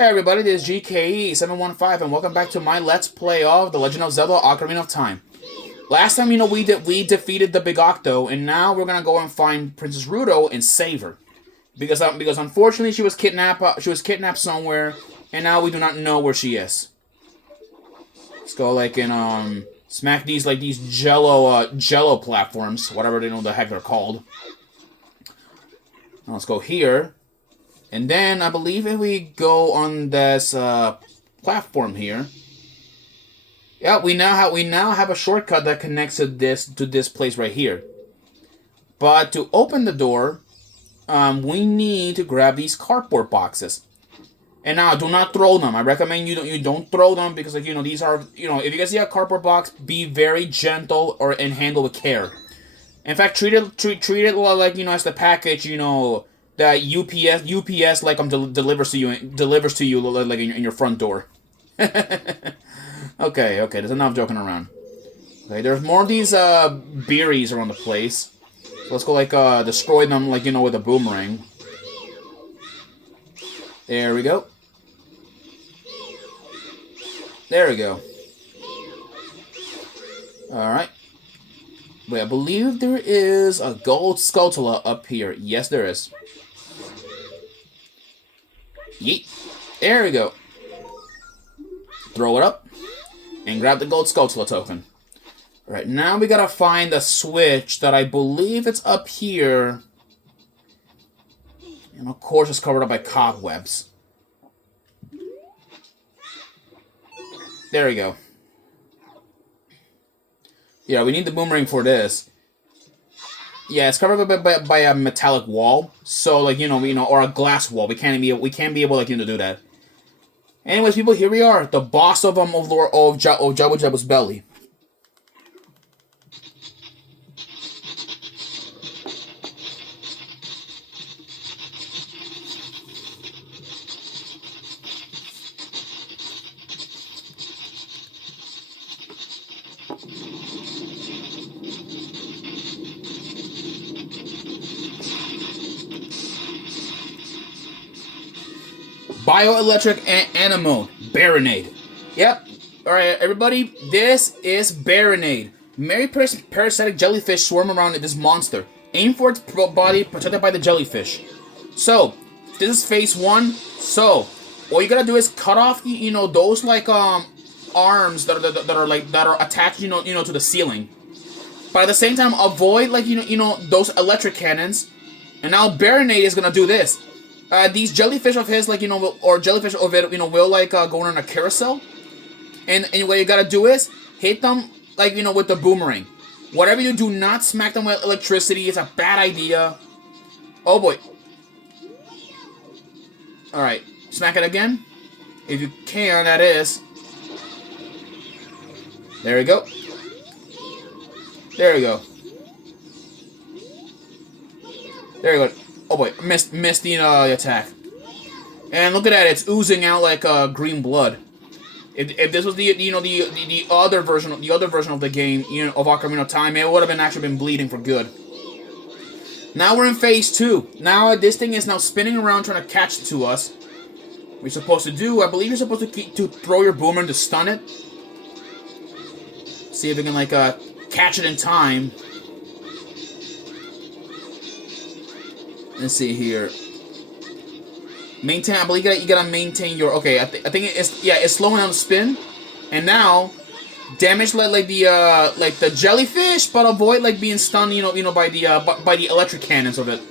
Hey everybody, this is GKE715 and welcome back to my Let's Play of The Legend of Zelda Ocarina of Time. Last time, we defeated the Big Octo, and now we're gonna go and find Princess Ruto and save her. Because unfortunately she was kidnapped somewhere, and now we do not know where she is. Let's go smack these jello platforms, whatever they know the heck they're called. Now let's go here. And then I believe if we go on this platform here, yeah, we now have a shortcut that connects to this place right here. But to open the door, we need to grab these cardboard boxes. And now, do not throw them. I recommend you don't throw them because these are if you guys see a cardboard box, be very gentle and handle with care. In fact, treat it like as the package that UPS delivers to you like in your front door. Okay, there's enough joking around. Okay, there's more of these berries around the place. So let's go destroy them with a boomerang. There we go. There we go. Alright. Wait, I believe there is a gold Skulltula up here. Yes, there is. Yeet. There we go. Throw it up. And grab the gold Skulltula token. Alright, now we gotta find a switch that I believe it's up here. And of course it's covered up by cobwebs. There we go. Yeah, we need the boomerang for this. Yeah, it's covered by a metallic wall, so or a glass wall. We can't be able to do that. Anyways, people, here we are, the boss of Jabu Jabu's belly. Bioelectric Anemo Baronade. Yep. Alright, everybody, this is Baronade. Merry parasitic jellyfish swarm around this monster. Aim for its body, protected by the jellyfish. So, this is phase 1. So, all you gotta do is cut off those arms that are attached to the ceiling. But at the same time, avoid those electric cannons. And now Baronade is gonna do this. These jellyfish of his, or jellyfish of it, will go on a carousel. And what you gotta do is hit them with the boomerang. Whatever you do, not smack them with electricity. It's a bad idea. Oh boy. All right, smack it again, if you can. That is. There we go. There we go. There you go. Oh boy, missed the attack. And look at that, it's oozing out like green blood. If this was the other version of the game, of Ocarina of Time, it would have actually been bleeding for good. Now we're in phase 2. Now this thing is now spinning around trying to catch to us. What you're supposed to do, I believe you're supposed to throw your boomerang to stun it. See if you can catch it in time. Let's see here. Maintain. I believe you gotta maintain your. Okay, I think it's slowing down the spin, and now damage the jellyfish, but avoid being stunned. By the electric cannons of it.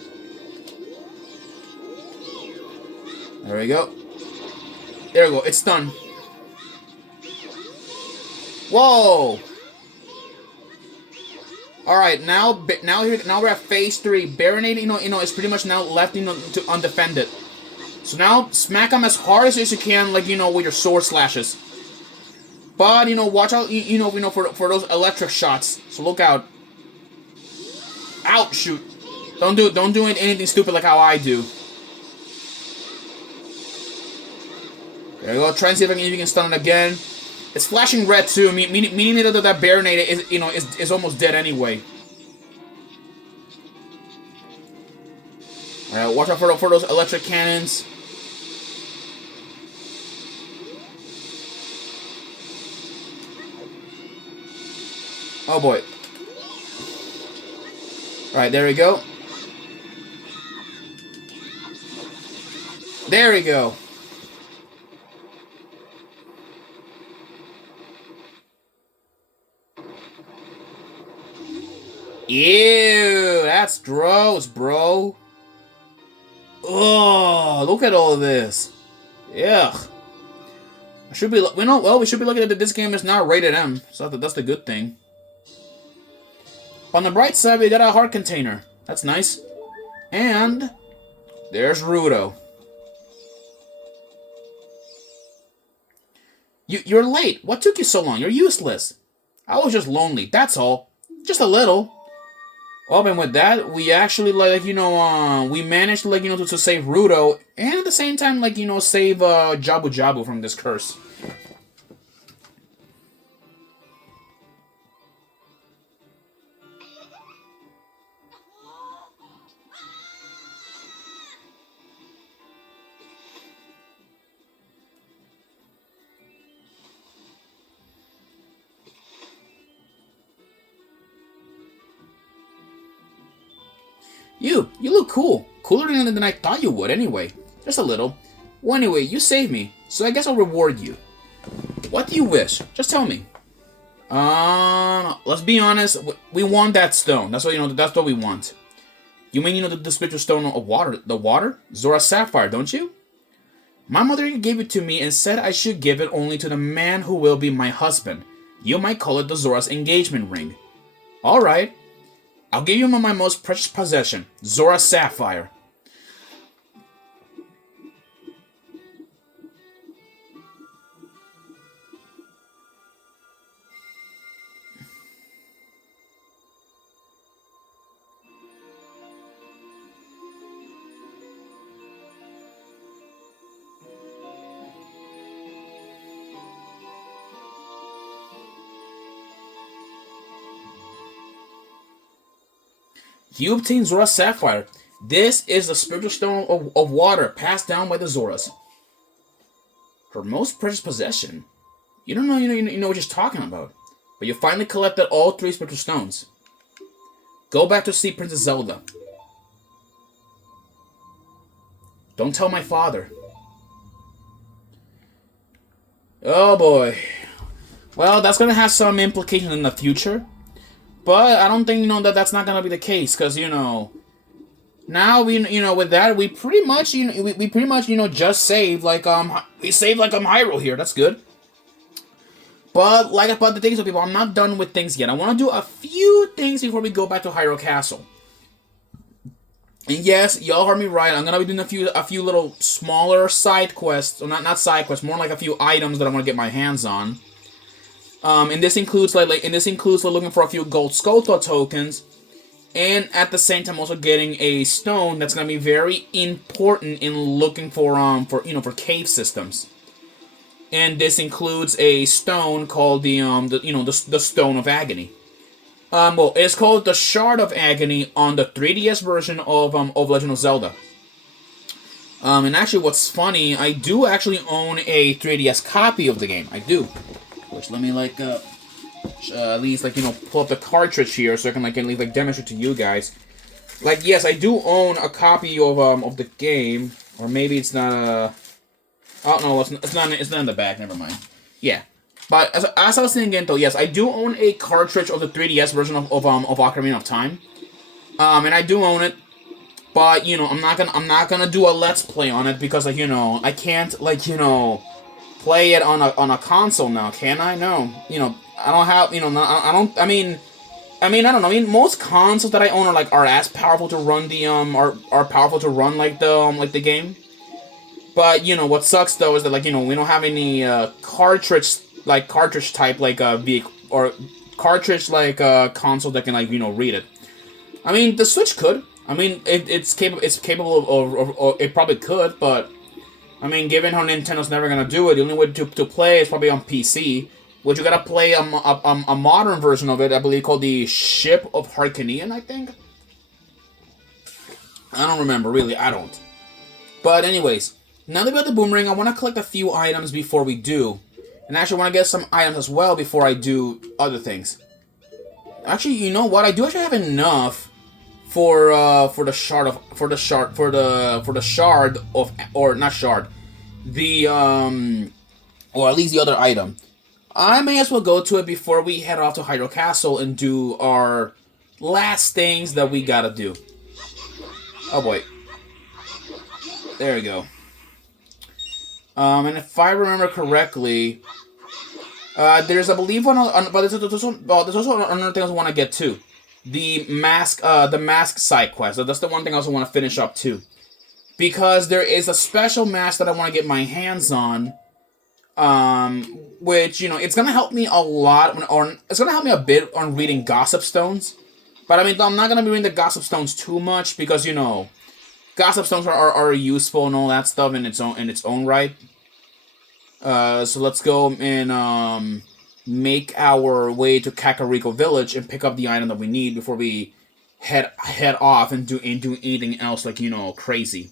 There we go. There we go. It's stunned. Whoa. Alright, now we're at phase 3. Baronade, is pretty much now left, to undefended. So now, smack them as hard as you can, with your sword slashes. But, watch out, for those electric shots. So look out. Ouch, shoot. Don't do anything stupid like how I do. There you go, try and see if you can stun it again. It's flashing red too, meaning that Baronade is almost dead anyway. Alright, watch out for those electric cannons. Oh boy. Alright, there we go. There we go. Ew, that's gross, bro. Oh, look at all of this. Ugh. I should be. We should be looking at that this game is not rated M, so that's the good thing. On the bright side, we got a heart container. That's nice. And there's Rudo. You're late. What took you so long? You're useless. I was just lonely. That's all. Just a little. Well, and with that, we actually, we managed, to save Rudo, and at the same time, save Jabu Jabu from this curse. You look cool. Cooler than I thought you would, anyway. Just a little. Well, anyway, you saved me, so I guess I'll reward you. What do you wish? Just tell me. Let's be honest. We want that stone. That's what we want. You mean, the spiritual stone of water? The water? Zora's Sapphire, don't you? My mother gave it to me and said I should give it only to the man who will be my husband. You might call it the Zora's engagement ring. Alright. I'll give you my most precious possession, Zora's Sapphire. You obtain Zora's Sapphire. This is the spiritual stone of water passed down by the Zoras. Her most precious possession. You don't know, you know what you're talking about. But you finally collected all 3 spiritual stones. Go back to see Princess Zelda. Don't tell my father. Oh boy. Well, that's gonna have some implications in the future. But I don't think, that's not gonna be the case, because, now with that, we pretty much, just saved, we saved, Hyrule here. That's good. But, about the things with people, I'm not done with things yet. I want to do a few things before we go back to Hyrule Castle. And yes, y'all heard me right. I'm gonna be doing a few little smaller side quests, or not side quests, more like a few items that I want to get my hands on. And this includes looking for a few gold Skolto tokens, and at the same time also getting a stone that's gonna be very important in looking for cave systems. And this includes a stone called the Stone of Agony. Well, it's called the Shard of Agony on the 3DS version of Legend of Zelda. And actually, what's funny, I do actually own a 3DS copy of the game. I do. Which, let me, at least, pull up the cartridge here so I can, at least, demonstrate to you guys. Yes, I do own a copy of the game. Or maybe it's not, oh, no, it's not in the back, never mind. Yeah. But, as I was saying again, though, yes, I do own a cartridge of the 3DS version of Ocarina of Time. And I do own it. But, I'm not gonna do a Let's Play on it because, I can't, play it on a console now, can I? No. I don't have, I mean, most consoles that I own are as powerful to run are powerful to run, the game. But, what sucks, though, is that, we don't have any, cartridge type, vehicle, or cartridge, console that can, read it. I mean, the Switch could. I mean, it's capable of it probably could, but I mean, given how Nintendo's never gonna do it, the only way to play is probably on PC, which you gotta play a modern version of it, I believe, called the Ship of Harkinian, I think? I don't remember, really, I don't. But anyways, now that we got the boomerang, I want to collect a few items before we do. And actually, I want to get some items as well before I do other things. Actually, you know what? I do actually have enough for the shard of for the shard of, or not shard, the or at least the other item. I may as well go to it before we head off to Hyrule Castle and do our last things that we gotta do. Oh boy. There we go. And if I remember correctly, there's, I believe, but there's also another thing I want to get to. The mask side quest. That's the one thing I also want to finish up too. Because there is a special mask that I want to get my hands on, which, it's gonna help me a lot it's gonna help me a bit on reading Gossip Stones. But I mean, I'm not gonna be reading the Gossip Stones too much because Gossip Stones are useful and all that stuff in its own right. So let's go and make our way to Kakariko Village and pick up the item that we need before we head off and do anything else like crazy.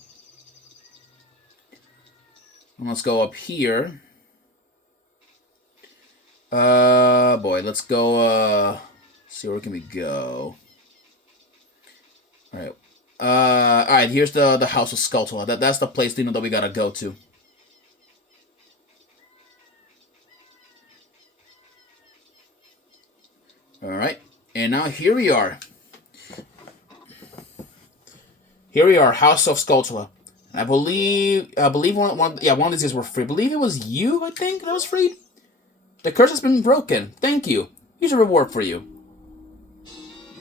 And let's go up here. Boy, let's go. See, where can we go? All right. All right. Here's the House of Skulltula. That's the place that we gotta go to. All right, and now here we are. Here we are, House of Skulltula. I believe one of these guys were free. I believe it was you. I think that was free. The curse has been broken. Thank you. Here's a reward for you.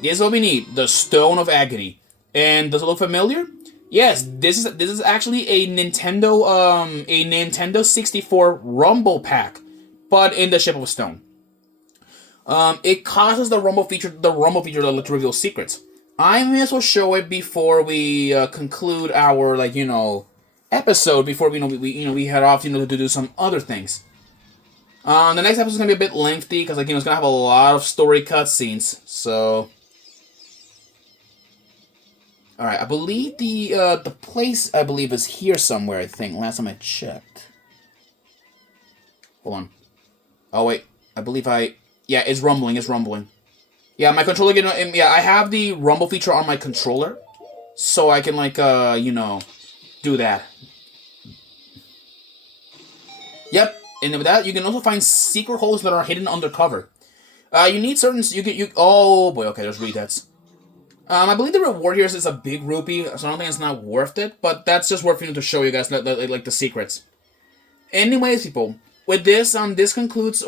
This is what we need: the Stone of Agony. And does it look familiar? Yes, this is actually a Nintendo 64 Rumble pack, but in the shape of a stone. It causes the rumble feature to reveal secrets. I may as well show it before we conclude our episode. Before we head off to do some other things. The next episode is gonna be a bit lengthy because it's gonna have a lot of story cutscenes. So, all right, I believe the place is here somewhere. I think last time I checked. Hold on. Oh wait, I believe Yeah, it's rumbling. Yeah, my controller. I have the rumble feature on my controller, so I can do that. Yep, and with that, you can also find secret holes that are hidden undercover. You need certain. Oh boy. Okay, there's redeads. I believe the reward here is a big rupee, so I don't think it's not worth it. But that's just worth to show you guys like the secrets. Anyways, people, with this this concludes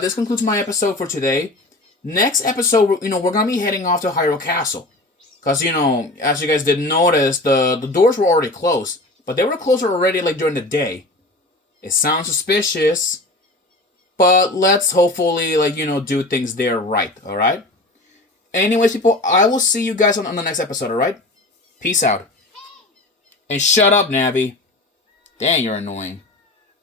this concludes my episode for today. Next episode, we're gonna be heading off to Hyrule Castle, cause as you guys did notice, the doors were already closed, but they were closer already during the day. It sounds suspicious, but let's hopefully do things there right. All right. Anyways, people, I will see you guys on the next episode. All right. Peace out. And shut up, Navi. Dang, you're annoying.